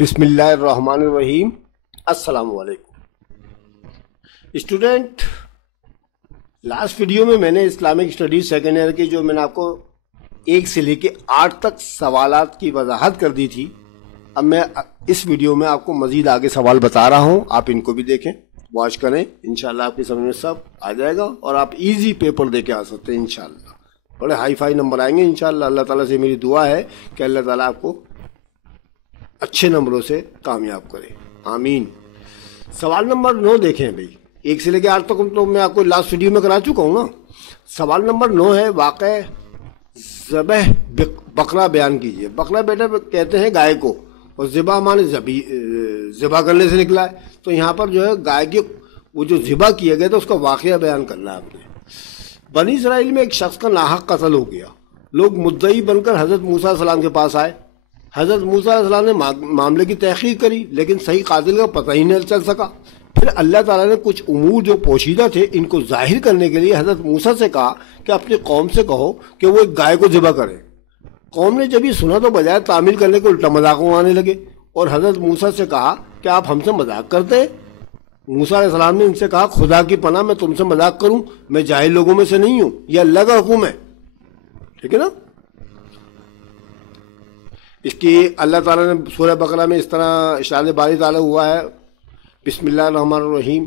بسم اللہ الرحمن الرحیم۔ السلام علیکم اسٹوڈنٹ، لاسٹ ویڈیو میں نے اسلامک اسٹڈیز سیکنڈ ایئر کی جو میں نے آپ کو 1 سے لے کے 8 تک سوالات کی وضاحت کر دی تھی، اب میں اس ویڈیو میں آپ کو مزید آگے سوال بتا رہا ہوں، آپ ان کو بھی دیکھیں، واچ کریں، انشاءاللہ آپ کی سمجھ میں سب آ جائے گا اور آپ ایزی پیپر دے کے آ سکتے ہیں انشاءاللہ، بڑے ہائی فائی نمبر آئیں گے انشاءاللہ۔ اللہ تعالیٰ سے میری دعا ہے کہ اللہ تعالیٰ آپ کو اچھے نمبروں سے کامیاب کرے، آمین۔ سوال نمبر 9 دیکھیں بھائی، 1 سے لے کے 8 تک تو میں آپ کو لاسٹ ویڈیو میں کرا چکا ہوں نا۔ سوال نمبر 9 ہے، واقع ذبح بکرا بیان کیجئے۔ بکرا بیٹا کہتے ہیں گائے کو، اور ذبح مانے ذبح کرنے سے نکلا ہے، تو یہاں پر جو ہے گائے کی وہ جو ذبح کیا گیا تھا اس کا واقعہ بیان کرنا ہے آپ نے۔ بنی اسرائیل میں ایک شخص کا ناحق قتل ہو گیا، لوگ مدعی بن کر حضرت موسیٰ علیہ السلام کے پاس آئے۔ حضرت موسیٰ علیہ السلام نے معاملے کی تحقیق کری، لیکن صحیح قاتل کا پتہ ہی نہیں چل سکا۔ پھر اللہ تعالیٰ نے کچھ امور جو پوشیدہ تھے ان کو ظاہر کرنے کے لیے حضرت موسیٰ سے کہا کہ اپنی قوم سے کہو کہ وہ ایک گائے کو ذبح کرے۔ قوم نے جب یہ سنا تو بجائے تعمیل کرنے کو الٹا مذاق اڑانے لگے اور حضرت موسیٰ سے کہا کہ آپ ہم سے مذاق کرتے ہیں۔ موسیٰ علیہ السلام نے ان سے کہا، خدا کی پناہ میں تم سے مذاق کروں، میں جاہل لوگوں میں سے نہیں ہوں، یہ اللہ کا حکم ہے، ٹھیک ہے نا۔ اس کی اللہ تعالیٰ نے سورہ بقرہ میں اس طرح ارشاد باری تعالیٰ ہوا ہے، بسم اللہ الرحمن الرحیم،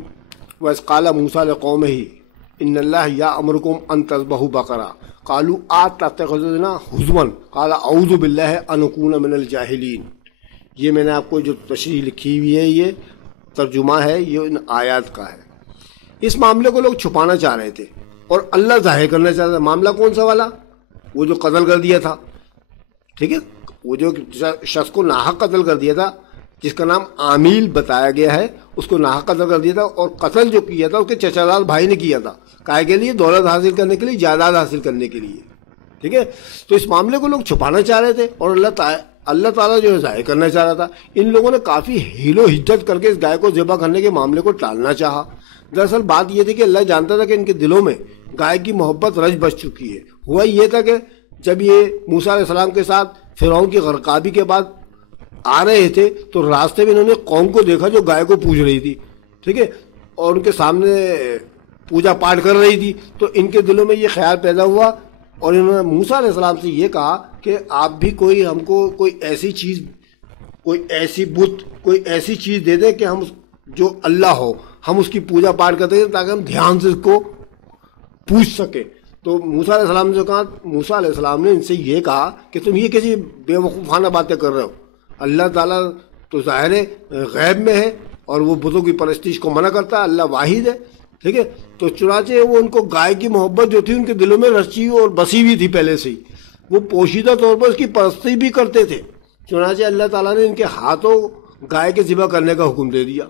وَإِذْ قَالَ مُوسَىٰ لِقَوْمِهِ إِنَّ اللَّهَ يَأْمُرُكُمْ أَن تَذْبَحُوا بَقَرَةً قَالُوا أَتَتَّخِذُنَا هُزُوًا قَالَ أَعُوذُ بِاللَّهِ أَنْ أَكُونَ مِنَ الْجَاهِلِينَ۔ یہ میں نے آپ کو جو تشریح لکھی ہوئی ہے، یہ ترجمہ ہے، یہ ان آیات کا ہے۔ اس معاملے کو لوگ چھپانا چاہ رہے تھے اور اللہ ظاہر کرنا چاہ رہا تھا۔ معاملہ کون سا والا؟ وہ جو قتل کر دیا تھا، ٹھیک ہے، وہ جو شخص کو ناحق قتل کر دیا تھا، جس کا نام عامیل بتایا گیا ہے، اس کو ناحق قتل کر دیا تھا، اور قتل جو کیا تھا اس کے چچا زاد بھائی نے کیا تھا، کائے کے لیے؟ دولت حاصل کرنے کے لیے، جائیداد حاصل کرنے کے لیے، ٹھیک ہے۔ تو اس معاملے کو لوگ چھپانا چاہ رہے تھے اور اللہ تعالیٰ جو ہے ظاہر کرنا چاہ رہا تھا۔ ان لوگوں نے کافی حیل و حجت کر کے اس گائے کو ذبح کرنے کے معاملے کو ٹالنا چاہا۔ دراصل بات یہ تھی کہ اللہ جانتا تھا کہ ان کے دلوں میں گائے کی محبت رچ بس چکی ہے۔ ہوا یہ تھا کہ جب یہ موسیٰ علیہ السلام کے ساتھ فرعون کی غرقابی کے بعد آ رہے تھے تو راستے میں انہوں نے قوم کو دیکھا جو گائے کو پوج رہی تھی، ٹھیک ہے، اور ان کے سامنے پوجا پاٹ کر رہی تھی، تو ان کے دلوں میں یہ خیال پیدا ہوا اور انہوں نے موسیٰ علیہ السلام سے یہ کہا کہ آپ بھی کوئی ہم کو کوئی ایسی چیز، کوئی ایسی بت، کوئی ایسی چیز دے دیں کہ ہم جو اللہ ہو ہم اس کی پوجا پاٹ کرتے ہیں تاکہ ہم دھیان سے اس کو پوچھ سکیں۔ تو موسیٰ علیہ السلام نے کہا، موسیٰ علیہ السلام نے ان سے یہ کہا کہ تم یہ کیسی بے وقوفانہ باتیں کر رہے ہو، اللہ تعالیٰ تو ظاہر غیب میں ہے اور وہ بتوں کی پرستش کو منع کرتا ہے، اللہ واحد ہے، ٹھیک ہے۔ تو چنانچہ وہ ان کو گائے کی محبت جو تھی ان کے دلوں میں رچی اور بسی ہوئی تھی پہلے سے ہی، وہ پوشیدہ طور پر اس کی پرستی بھی کرتے تھے، چنانچہ اللہ تعالیٰ نے ان کے ہاتھوں گائے کے ذبح کرنے کا حکم دے دیا،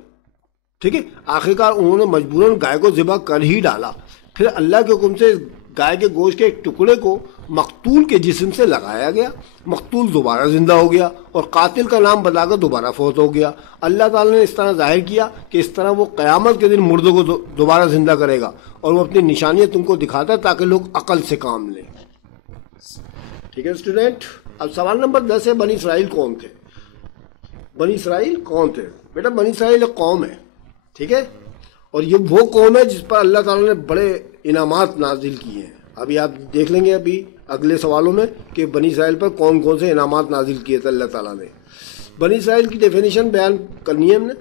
ٹھیک ہے۔ آخرکار انہوں نے مجبوراً گائے کو ذبح کر ہی ڈالا۔ پھر اللہ کے حکم سے گائے کے گوشت کے ایک ٹکڑے کو مقتول کے جسم سے لگایا گیا، مقتول دوبارہ زندہ ہو گیا اور قاتل کا نام بتا کر دوبارہ فوت ہو گیا۔ اللہ تعالیٰ نے اس طرح ظاہر کیا کہ اس طرح وہ قیامت کے دن مردوں کو دوبارہ زندہ کرے گا اور وہ اپنی نشانیاں تم کو دکھاتا ہے تاکہ لوگ عقل سے کام لیں، ٹھیک ہے اسٹوڈنٹ۔ اب سوال نمبر 10 ہے، بنی اسرائیل کون تھے؟ بنی اسرائیل کون تھے؟ بیٹا بنی اسرائیل ایک قوم ہے، ٹھیک ہے، اور یہ وہ قوم ہے جس پر اللہ تعالیٰ نے بڑے انعامات نازل کیے ہیں۔ ابھی آپ دیکھ لیں گے ابھی اگلے سوالوں میں کہ بنی اسرائیل پر کون کون سے انعامات نازل کیے تھے اللہ تعالیٰ نے۔ بنی اسرائیل کی ڈیفینیشن بیان کرنی ہے ہم نے۔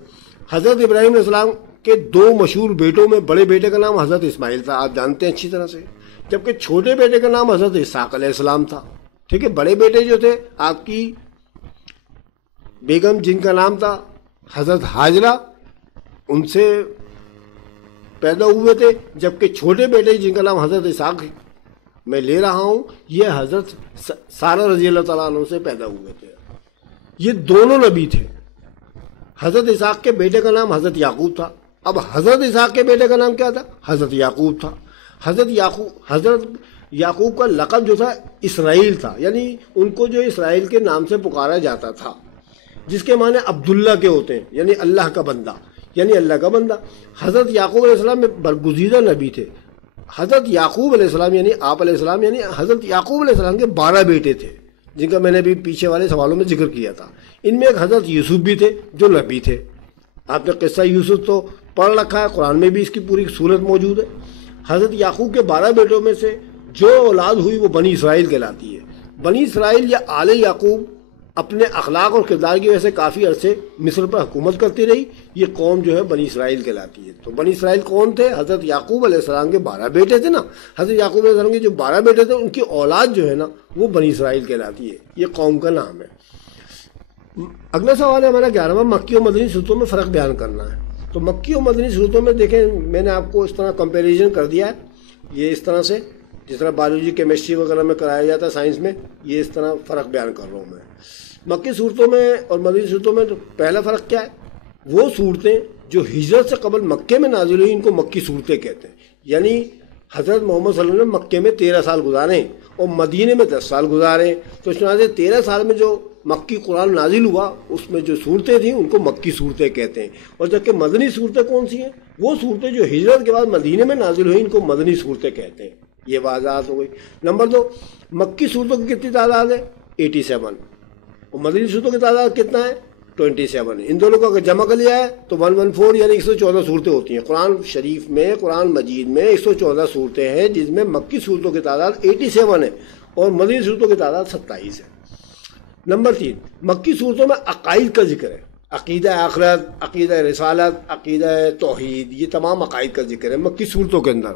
حضرت ابراہیم علیہ السلام کے 2 مشہور بیٹوں میں بڑے بیٹے کا نام حضرت اسماعیل تھا، آپ جانتے ہیں اچھی طرح سے، جبکہ چھوٹے بیٹے کا نام حضرت اسحاق علیہ السلام تھا، ٹھیک ہے۔ بڑے بیٹے جو تھے آپ کی بیگم جن کا نام تھا حضرت ہاجرہ، ان سے پیدا ہوئے تھے، جبکہ چھوٹے بیٹے جن کا نام حضرت اسحاق میں لے رہا ہوں یہ حضرت سارہ رضی اللہ تعالیٰ عنہ سے پیدا ہوئے تھے۔ یہ دونوں نبی تھے۔ حضرت اسحاق کے بیٹے کا نام حضرت یعقوب تھا۔ اب حضرت اسحاق کے بیٹے کا نام کیا تھا؟ حضرت یعقوب تھا۔ حضرت یعقوب کا لقب جو تھا اسرائیل تھا، یعنی ان کو جو اسرائیل کے نام سے پکارا جاتا تھا، جس کے معنی عبداللہ کے ہوتے ہیں، یعنی اللہ کا بندہ، یعنی اللہ کا بندہ۔ حضرت یعقوب علیہ السلام میں برگزیدہ نبی تھے۔ حضرت یعقوب علیہ السلام یعنی آپ علیہ السلام، یعنی حضرت یعقوب علیہ السلام کے 12 بیٹے تھے، جن کا میں نے بھی پیچھے والے سوالوں میں ذکر کیا تھا. ان میں ایک حضرت یوسف بھی تھے جو نبی تھے. آپ نے قصہ یوسف تو پڑھ رکھا ہے، قرآن میں بھی اس کی پوری صورت موجود ہے. حضرت یعقوب کے 12 بیٹوں میں سے جو اولاد ہوئی وہ بنی اسرائیل کہلاتی ہے. بنی اسرائیل یا آل یعقوب اپنے اخلاق اور کردار کی وجہ سے کافی عرصے مصر پر حکومت کرتی رہی. یہ قوم جو ہے بنی اسرائیل کہلاتی ہے. تو بنی اسرائیل کون تھے؟ حضرت یعقوب علیہ السلام کے 12 بیٹے تھے نا. حضرت یعقوب علیہ السلام کے جو 12 بیٹے تھے ان کی اولاد جو ہے نا وہ بنی اسرائیل کہلاتی ہے. یہ قوم کا نام ہے. اگلا سوال ہے ہمارا 11واں، مکی اور مدنی صورتوں میں فرق بیان کرنا ہے. تو مکی اور مدنی صورتوں میں دیکھیں میں نے آپ کو اس طرح کمپیریزن کر دیا ہے. یہ اس طرح سے جس طرح بایولوجی کیمسٹری وغیرہ میں کرایا جاتا ہے سائنس میں، یہ اس طرح فرق بیان کر رہا ہوں میں. مکی صورتوں میں اور مدنی صورتوں میں تو پہلا فرق کیا ہے؟ وہ صورتیں جو ہجرت سے قبل مکے میں نازل ہوئی ان کو مکی صورتیں کہتے ہیں. یعنی حضرت محمد صلی اللہ علیہ وسلم مکے میں 13 سال گزارے اور مدینے میں 10 سال گزارے. تو چنانچہ 13 سال میں جو مکی قرآن نازل ہوا اس میں جو صورتیں تھیں ان کو مکی صورتیں کہتے ہیں. اور جبکہ مدنی صورتیں کون سی ہیں؟ وہ صورتیں جو ہجرت کے بعد مدینے میں نازل ہوئی ان کو مدنی صورتیں کہتے ہیں. یہ وضاحت ہو گئی. نمبر 2، مکی صورتوں کی کتنی تعداد ہے؟ 87. اور مدنی صورتوں کی تعداد کتنا ہے؟ 27. ان دونوں کو اگر جمع کر لیا ہے تو 114 یعنی 114 صورتیں ہوتی ہیں. قرآن شریف میں، قرآن مجید میں 114 صورتیں ہیں جس میں مکی صورتوں کی تعداد 87 ہے اور مدنی صورتوں کی تعداد 27 ہے. نمبر 3، مکی صورتوں میں عقائد کا ذکر ہے. عقیدہ آخرت، عقیدہ رسالت، عقیدہ توحید، یہ تمام عقائد کا ذکر ہے مکی صورتوں کے اندر.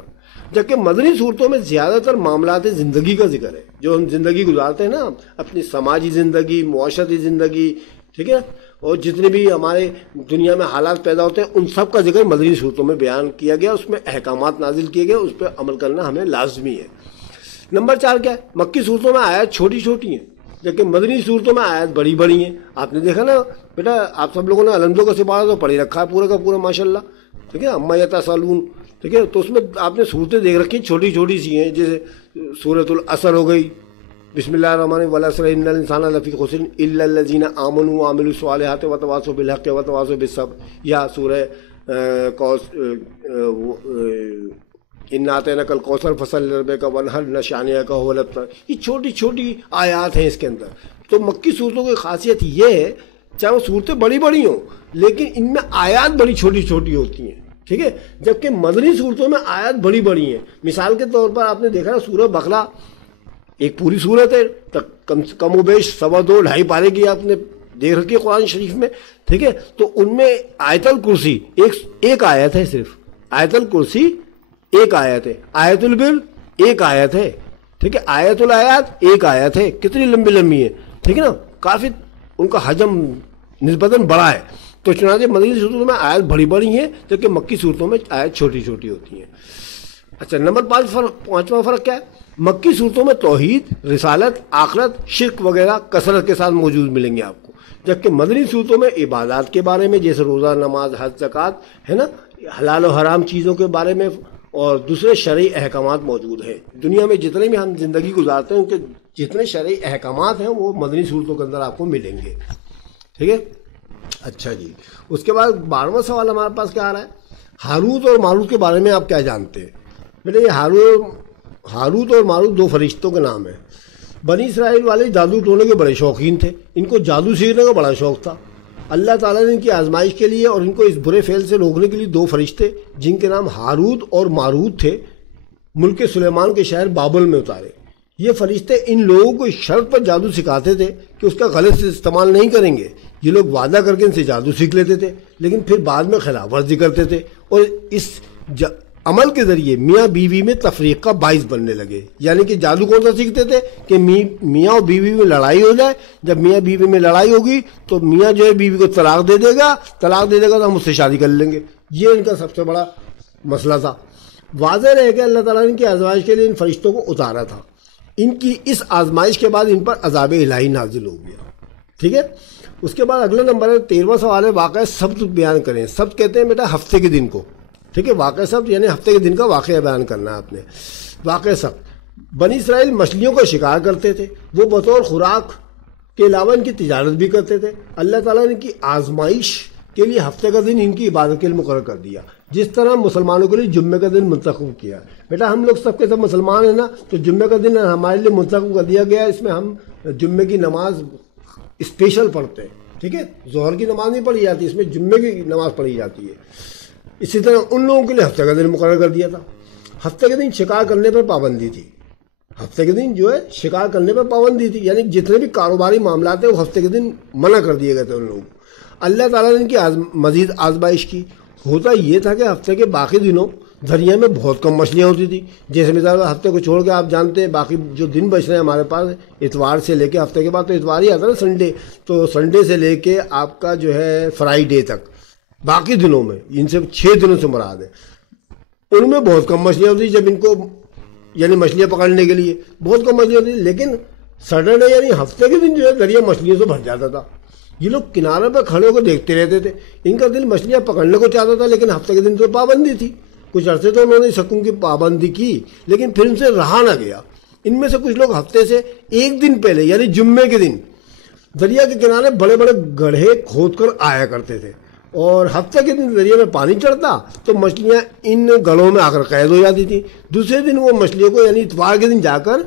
جبکہ مدنی صورتوں میں زیادہ تر معاملات زندگی کا ذکر ہے. جو ہم زندگی گزارتے ہیں نا، اپنی سماجی زندگی، معاشرتی زندگی، ٹھیک ہے، اور جتنے بھی ہمارے دنیا میں حالات پیدا ہوتے ہیں ان سب کا ذکر مدنی صورتوں میں بیان کیا گیا. اس میں احکامات نازل کیے گئے، اس پہ عمل کرنا ہمیں لازمی ہے. نمبر 4 کیا ہے؟ مکی صورتوں میں آیات چھوٹی چھوٹی ہیں جبکہ مدنی صورتوں میں آیات بڑی بڑی ہیں. آپ نے دیکھا نا بیٹا، آپ سب لوگوں نے الحمدوں کا سپارہ تو پڑھی رکھا ہے پورا کا پورا ماشاء اللہ، ٹھیک ہے، اما یتساءلون، ٹھیک ہے. تو اس میں آپ نے صورتیں دیکھ رکھی چھوٹی چھوٹی سی ہیں، جیسے سورۃ العصر ہو گئی، بسم اللہ الرحمن الرحیم، والعصر ان الانسان لفی خسر الا الذین آمنوا وعملوا الصالحات وتواصوا بالحق وتواصوا بالصبر، یا سورہ انا اعطیناک الکوثر فصل لربک وانحر ان شانئک هو الابتر. یہ چھوٹی چھوٹی آیات ہیں اس کے اندر. تو مکی صورتوں کی خاصیت یہ ہے چاہے وہ صورتیں بڑی بڑی ہوں لیکن ان میں آیات بڑی چھوٹی چھوٹی ہوتی ہیں، ٹھیک ہے. جبکہ مدنی صورتوں میں آیات بڑی بڑی ہیں. مثال کے طور پر آپ نے دیکھا سورہ بقرہ ایک پوری صورت ہے، کم و بیش 2.5 پارے کی آپ نے دیکھ رکھی ہے قرآن شریف میں، ٹھیک ہے. تو ان میں آیت الکرسی ایک آیت ہے، صرف آیت الکرسی ایک آیت ہے. آیت البر ایک آیت ہے، ٹھیک ہے. آیت الآیات ایک آیت ہے. کتنی لمبی لمبی ہے، ٹھیک ہے نا. کافی ان کا حجم نسبتاً بڑا ہے. تو چنانچہ مدنی صورتوں میں آیت بڑی بڑی ہیں جبکہ مکی صورتوں میں آیت چھوٹی چھوٹی ہوتی ہیں. اچھا، نمبر 5واں فرق کیا ہے؟ مکی صورتوں میں توحید، رسالت، آخرت، شرک وغیرہ کثرت کے ساتھ موجود ملیں گے آپ کو. جبکہ مدنی صورتوں میں عبادات کے بارے میں جیسے روزہ، نماز، حج، زکوٰۃ ہے نا، حلال و حرام چیزوں کے بارے میں اور دوسرے شرعی احکامات موجود ہیں. دنیا میں جتنے بھی ہم زندگی گزارتے ہیں ان کے جتنے شرعی احکامات ہیں وہ مدنی صورتوں کے اندر آپ کو ملیں گے، ٹھیک ہے. اچھا جی، اس کے بعد 12واں سوال ہمارے پاس کیا آ رہا ہے؟ ہاروت اور ماروت کے بارے میں آپ کیا جانتے ہیں؟ بیٹے یہ ہاروت اور ماروت 2 فرشتوں کے نام ہیں. بنی اسرائیل والے جادو ٹونے کے بڑے شوقین تھے. ان کو جادو سیکھنے کا بڑا شوق تھا. اللہ تعالیٰ نے ان کی آزمائش کے لیے اور ان کو اس برے فعل سے روکنے کے لیے 2 فرشتے جن کے نام ہاروت اور ماروت تھے ملک سلیمان کے شہر بابل میں اتارے. یہ فرشتے ان لوگوں کو اس شرط پر جادو سکھاتے تھے کہ اس کا غلط سے استعمال نہیں کریں گے. یہ لوگ وعدہ کر کے ان سے جادو سیکھ لیتے تھے لیکن پھر بعد میں خلاف ورزی کرتے تھے اور اس عمل کے ذریعے میاں بیوی میں تفریق کا باعث بننے لگے. یعنی کہ جادو کون سا سیکھتے تھے کہ میاں اور بیوی میں لڑائی ہو جائے. جب میاں بیوی میں لڑائی ہوگی تو میاں جو ہے بیوی کو طلاق دے دے گا تو ہم اس سے شادی کر لیں گے. یہ ان کا سب سے بڑا مسئلہ تھا. واضح رہے کہ اللہ تعالیٰ نے ان کی آزمائش کے لیے ان فرشتوں کو اتارا تھا. ان کی اس آزمائش کے بعد ان پر عذاب الہی نازل ہو گیا، ٹھیک ہے. اس کے بعد اگلا نمبر ہے 13واں سوال ہے واقعہ سبت بیان کریں. سبت کہتے ہیں بیٹا ہفتے کے دن کو، ٹھیک ہے. واقعہ سبت یعنی ہفتے کے دن کا واقعہ بیان کرنا ہے آپ نے. واقعہ سبت، بنی اسرائیل مچھلیوں کا شکار کرتے تھے. وہ بطور خوراک کے علاوہ ان کی تجارت بھی کرتے تھے. اللہ تعالیٰ نے ان کی آزمائش کے لیے ہفتے کا دن ان کی عبادت کے لیے مقرر کر دیا، جس طرح مسلمانوں کے لیے جمعے کا دن منتخب کیا. بیٹا ہم لوگ سب کے سب مسلمان ہیں نا، تو جمعے کا دن ہمارے لیے منتخب کر دیا گیا. اس میں ہم جمعے کی نماز اسپیشل پڑھتے ہیں، ٹھیک ہے، ظہر کی نماز نہیں پڑھی جاتی، اس میں جمعے کی نماز پڑھی جاتی ہے۔ اسی طرح ان لوگوں کے لیے ہفتے کا دن مقرر کر دیا تھا۔ ہفتے کے دن شکار کرنے پر پابندی تھی، ہفتے کے دن جو ہے شکار کرنے پر پابندی تھی، یعنی جتنے بھی کاروباری معاملات ہیں وہ ہفتے کے دن منع کر دیے گئے تھے ان لوگوں کو۔ اللہ تعالیٰ نے ان کی مزید آزمائش کی۔ ہوتا یہ تھا کہ ہفتے کے باقی دنوں دریا میں بہت کم مچھلیاں ہوتی تھی، جیسے مثال ہفتے کو چھوڑ کے آپ جانتے ہیں باقی جو دن بچ رہے ہیں ہمارے پاس، اتوار سے لے کے ہفتے کے بعد تو اتوار ہی آتا ہے نا، سنڈے، تو سنڈے سے لے کے آپ کا جو ہے فرائیڈے تک باقی دنوں میں، ان سے 6 دنوں سے مراد ہے، ان میں بہت کم مچھلیاں ہوتی جب ان کو یعنی مچھلیاں پکڑنے کے لیے بہت کم مچھلیاں ہوتی، لیکن سیٹرڈے یعنی ہفتے کے دن جو ہے دریا مچھلیوں سے بھر جاتا تھا۔ یہ لوگ کنارے پر کھڑے ہو کر دیکھتے رہتے تھے، ان کا دل مچھلیاں پکڑنے کو چاہتا تھا، لیکن ہفتے کے دن تو پابندی تھی۔ کچھ عرصے تو انہوں نے اس حکم کی پابندی کی، لیکن پھر ان سے رہا نہ گیا۔ ان میں سے کچھ لوگ ہفتے سے ایک دن پہلے یعنی جمعے کے دن دریا کے کنارے بڑے بڑے گڑھے کھود کر آیا کرتے تھے، اور ہفتے کے دن دریا میں پانی چڑھتا تو مچھلیاں ان گڑھوں میں آ کر قید ہو جاتی تھیں۔ دوسرے دن وہ مچھلیوں کو یعنی اتوار کے دن جا کر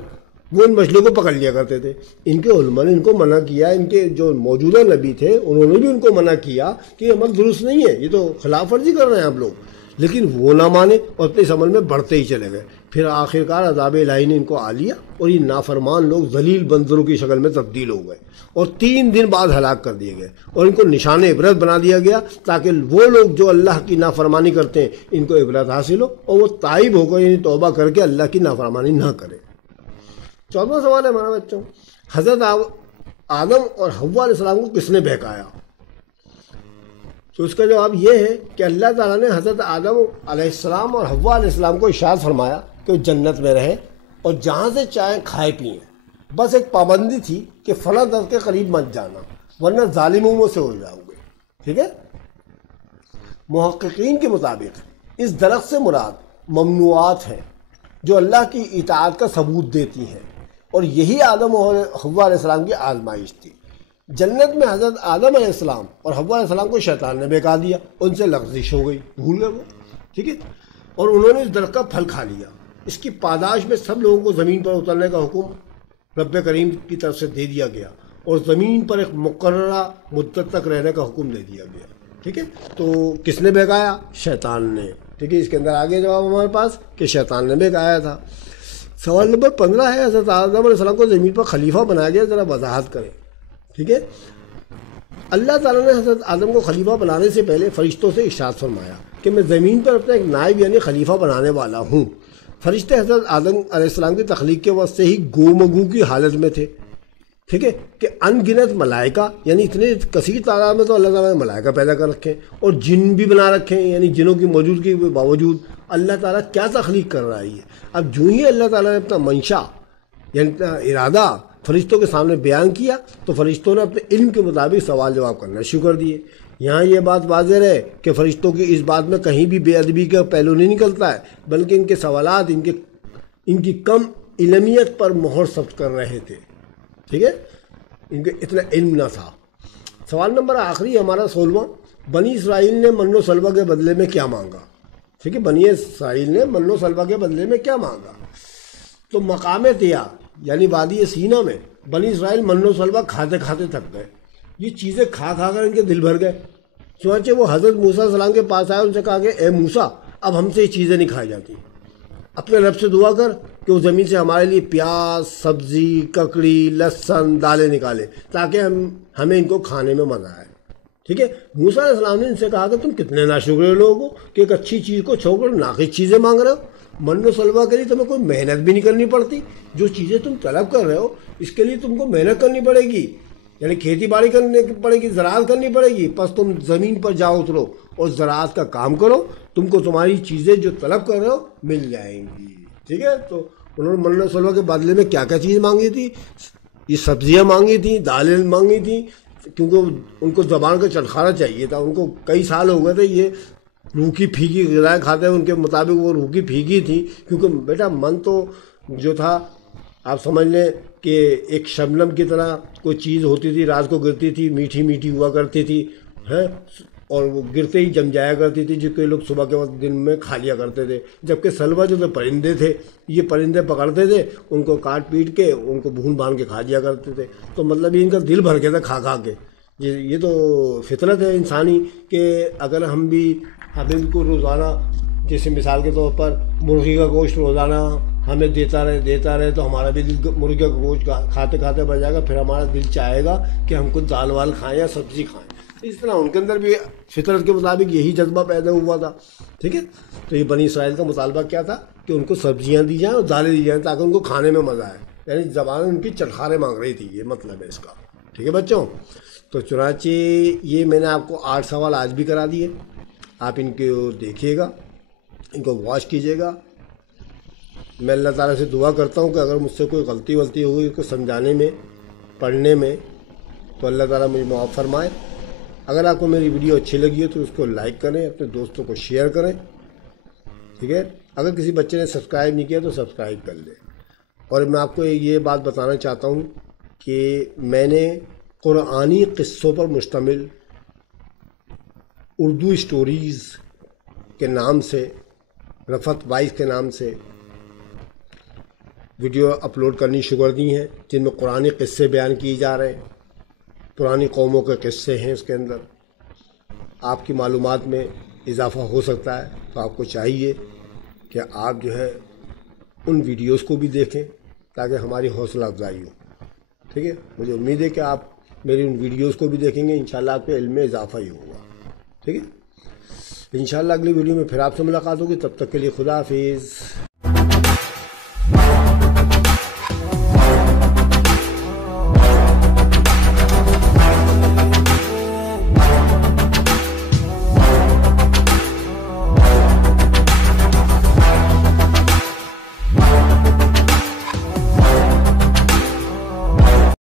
وہ ان مچھلیوں کو پکڑ لیا کرتے تھے۔ ان کے علماء نے ان کو منع کیا، ان کے جو موجودہ نبی تھے انہوں نے بھی ان کو منع کیا کہ یہ عمل درست نہیں ہے، یہ تو خلاف ورزی کر رہے ہیں آپ لوگ، لیکن وہ نہ مانے اور اپنے اس عمل میں بڑھتے ہی چلے گئے۔ پھر آخرکار عذاب الہی نے ان کو آ لیا اور یہ نافرمان لوگ ذلیل بندروں کی شکل میں تبدیل ہو گئے اور 3 دن بعد ہلاک کر دیے گئے، اور ان کو نشان عبرت بنا دیا گیا تاکہ وہ لوگ جو اللہ کی نافرمانی کرتے ہیں ان کو عبرت حاصل ہو اور وہ تائب ہو کر یعنی توبہ کر کے اللہ کی نافرمانی نہ کرے۔ 14واں سوال ہے ہمارا بچوں، حضرت آدم اور حوا علیہ السلام کو کس نے بہکایا؟ تو اس کا جواب یہ ہے کہ اللہ تعالیٰ نے حضرت آدم علیہ السلام اور حوا علیہ السلام کو ارشاد فرمایا کہ وہ جنت میں رہیں اور جہاں سے چاہیں کھائے پئیں، بس ایک پابندی تھی کہ فلاں درخت کے قریب مت جانا ورنہ ظالموں میں سے ہو جاؤ گے، ٹھیک ہے۔ محققین کے مطابق اس درخت سے مراد ممنوعات ہیں جو اللہ کی اطاعت کا ثبوت دیتی ہیں، اور یہی آدم اور حوا علیہ السلام کی آزمائش تھی۔ جنت میں حضرت آدم علیہ السلام اور حوا علیہ السلام کو شیطان نے بہکا دیا، ان سے لغزش ہو گئی، بھول گئے وہ، ٹھیک ہے، اور انہوں نے اس درخت کا پھل کھا لیا۔ اس کی پاداش میں سب لوگوں کو زمین پر اترنے کا حکم رب کریم کی طرف سے دے دیا گیا، اور زمین پر ایک مقررہ مدت تک رہنے کا حکم دے دیا گیا، ٹھیک ہے۔ تو کس نے بہکایا؟ شیطان نے، ٹھیک ہے۔ اس کے اندر آگے جواب ہمارے پاس کہ شیطان نے بہکایا تھا۔ سوال نمبر 15 ہے، حضرت آدم علیہ السلام کو زمین پر خلیفہ بنایا گیا، ذرا وضاحت کریں، ٹھیک ہے۔ اللہ تعالیٰ نے حضرت آدم کو خلیفہ بنانے سے پہلے فرشتوں سے ارشاد فرمایا کہ میں زمین پر اپنا ایک نائب یعنی خلیفہ بنانے والا ہوں۔ فرشتے حضرت آدم علیہ السلام کی تخلیق کے وقت سے ہی گو مگو کی حالت میں تھے، ٹھیک ہے، کہ ان گنت ملائکہ یعنی اتنے کثیر تعداد میں تو اللہ تعالیٰ نے ملائکہ پیدا کر رکھے ہیں، اور جن بھی بنا رکھے ہیں، یعنی جنوں کی موجودگی کے باوجود اللہ تعالیٰ کیا تخلیق کر رہا ہے۔ اب جو ہی اللہ تعالیٰ نے اپنا منشا یعنی ارادہ فرشتوں کے سامنے بیان کیا تو فرشتوں نے اپنے علم کے مطابق سوال جواب کرنا شروع کر دیے۔ یہاں یہ بات واضح ہے کہ فرشتوں کی اس بات میں کہیں بھی بے ادبی کا پہلو نہیں نکلتا ہے، بلکہ ان کے سوالات ان کی کم علمیت پر مہر ثبت کر رہے تھے، ٹھیک ہے، ان کے اتنا علم نہ تھا۔ سوال نمبر آخری ہمارا 16واں، بنی اسرائیل نے من و سلوہ کے بدلے میں کیا مانگا؟ ٹھیک ہے، بنی اسرائیل نے من و سلوہ کے بدلے میں کیا مانگا؟ تو مقام طیا یعنی وادی سینا میں بنی اسرائیل من و سلوہ کھاتے کھاتے تھک گئے، یہ چیزیں کھا کھا کر ان کے دل بھر گئے، چنانچہ وہ حضرت موسیٰ علیہ السلام کے پاس آئے، ان سے کہا کہ اے موسیٰ اب ہم سے یہ چیزیں نہیں کھائی جاتی، اپنے رب سے دعا کر کہ وہ زمین سے ہمارے لیے پیاز، سبزی، ککڑی، لہسن، دالیں نکالے تاکہ ہمیں ان کو کھانے میں مزہ آئے، ٹھیک ہے۔ موسیٰ علیہ السلام نے ان سے کہا کہ تم کتنے ناشکرے لوگ ہو کہ ایک اچھی چیز کو چھوڑ کر ناقص چیزیں مانگ رہے ہو۔ من و سلوہ کے لیے تمہیں کوئی محنت بھی نہیں کرنی پڑتی، جو چیزیں تم طلب کر رہے ہو اس کے لیے تم کو محنت کرنی پڑے گی، یعنی کھیتی باڑی کرنی پڑے گی، زراعت کرنی پڑے گی، پس تم زمین پر جاؤ اترو اور زراعت کا کام کرو، تم کو تمہاری چیزیں جو طلب کر رہے ہو مل جائیں گی، ٹھیک ہے۔ تو انہوں نے من و سلوہ کے بدلے میں کیا کیا چیز مانگی تھی؟ یہ سبزیاں مانگی تھیں، دالیں مانگی تھیں، کیونکہ ان کو زبان کا چٹخارا چاہیے تھا، ان کو کئی سال ہو گئے تھے یہ روکھی پھیکی غذائیں کھاتے ہیں، ان کے مطابق وہ روکھی پھیکی تھی، کیونکہ بیٹا من تو جو تھا آپ سمجھ لیں کہ ایک شبنم کی طرح کوئی چیز ہوتی تھی، رات کو گرتی تھی، میٹھی میٹھی ہوا کرتی تھی، اور وہ گرتے ہی جم جایا کرتی تھی، جو کہ لوگ صبح کے وقت دن میں کھا لیا کرتے تھے. جبکہ سلوا جو تھے پرندے تھے، یہ پرندے پکڑتے تھے، ان کو کاٹ پیٹ کے ان کو بھون بھان کے کھا لیا کرتے تھے. تو مطلب یہ ان کا دل بھر گیا تھا کھا کھا کے. یہ تو فطرت ہے انسانی کہ اگر ہم بھی کو روزانہ، جیسے مثال کے طور پر مرغی کا گوشت روزانہ ہمیں دیتا رہے تو ہمارا بھی دل مرغی کا گوشت کھاتے کھاتے بڑھ جائے گا. پھر ہمارا دل چاہے گا کہ ہم کچھ دال وال کھائیں یا سبزی کھائیں. اس طرح ان کے اندر بھی فطرت کے مطابق یہی جذبہ پیدا ہوا تھا. ٹھیک ہے. تو یہ بنی اسرائیل کا مطالبہ کیا تھا کہ ان کو سبزیاں دی جائیں اور دالیں دی جائیں تاکہ ان کو کھانے میں مزہ آئے. یعنی زبان ان کی چٹخارے مانگ رہی تھی، یہ مطلب ہے اس کا. ٹھیک ہے بچوں. تو چنانچہ یہ میں نے آپ کو 8 سوال آج بھی کرا دیے. آپ ان کو دیکھیے گا، ان کو واچ کیجیے گا. میں اللہ تعالیٰ سے دعا کرتا ہوں کہ اگر مجھ سے کوئی غلطی ہوئی اس کو سمجھانے میں، پڑھنے میں، تو اللہ تعالیٰ مجھے معاف فرمائے. اگر آپ کو میری ویڈیو اچھی لگی ہو تو اس کو لائک کریں، اپنے دوستوں کو شیئر کریں. ٹھیک ہے. اگر کسی بچے نے سبسکرائب نہیں کیا تو سبسکرائب کر لیں. اور میں آپ کو یہ بات بتانا چاہتا ہوں کہ میں نے قرآنی قصوں پر مشتمل اردو اسٹوریز کے نام سے، رفعت وائس کے نام سے ویڈیو اپلوڈ کرنی شروع کر دی ہیں، جن میں قرآنی قصے بیان کیے جا رہے ہیں. پرانی قوموں کے قصے ہیں اس کے اندر. آپ کی معلومات میں اضافہ ہو سکتا ہے، تو آپ کو چاہیے کہ آپ جو ہے ان ویڈیوز کو بھی دیکھیں تاکہ ہماری حوصلہ افزائی ہو. ٹھیک ہے. مجھے امید ہے کہ آپ میری ان ویڈیوز کو بھی دیکھیں گے. انشاءاللہ آپ کے علم میں اضافہ ہی ہوگا. ٹھیک ہے. انشاءاللہ اگلی ویڈیو میں پھر آپ سے ملاقات ہوگی. تب تک کے لیے خدا حافظ.